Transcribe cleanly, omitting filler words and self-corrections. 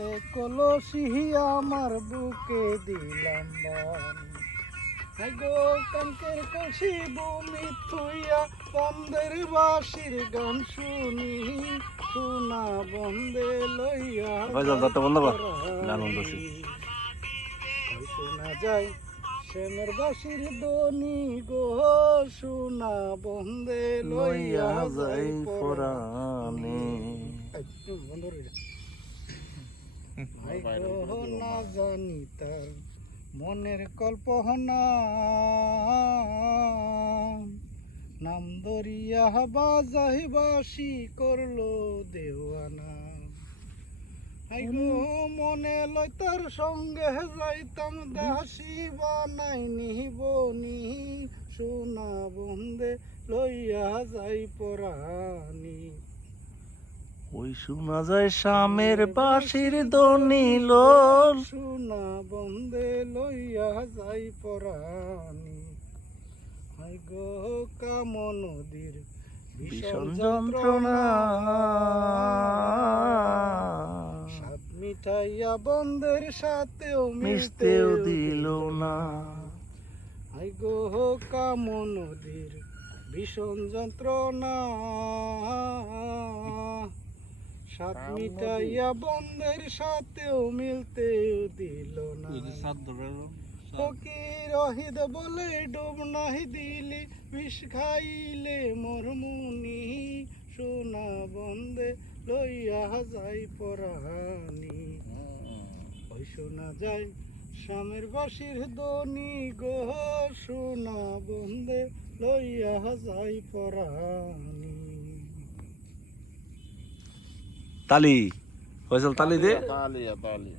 হাতে কলসি আমার বুকে দিলাম বান গো কাঙ্কের কলসি বমি থুইয়া বন্দের বাঁশির গান শুনি শোনা বন্দে লইয়া শোনা যায় শ্যামের বাঁশির দনি গো শোনা বন্দে লইয়া যাই পরাণে বন্ধ না জানি তার মনের কল্পনা নাম দরিয়া বাজাই বাসি করলো দেওয়ানা মনে লয় তার সঙ্গে যাইতাম দাসী বানাই নিবনি সোনা বন্দে লইয়া যাই পরানি ওই শোনা যায় শামের বাঁশির দনি লোল সোনা বন্দে লইয়া যাই পরানি হাই গো কাম নদীর ভীষণ যন্ত্রণা সাত মিঠাইয়া বন্দের সাথেও মিশতেও দিল না হাই গো কাম নদীর ভীষণ যন্ত্রণা সাত মিটাইয়া বন্ধের সাথেও মিলতেও দিল না ফকির রহিদ বলে ডুব নাহি দিলি বিষ খাইলে মরমুনি সোনা বন্দে লইয়া যাই পরানি ওই শোনা যায় স্বামীর বাঁশির দনি গো সোনা বন্দে লইয়া যাই পরানি তালি ফয়সাল তালি দে তালি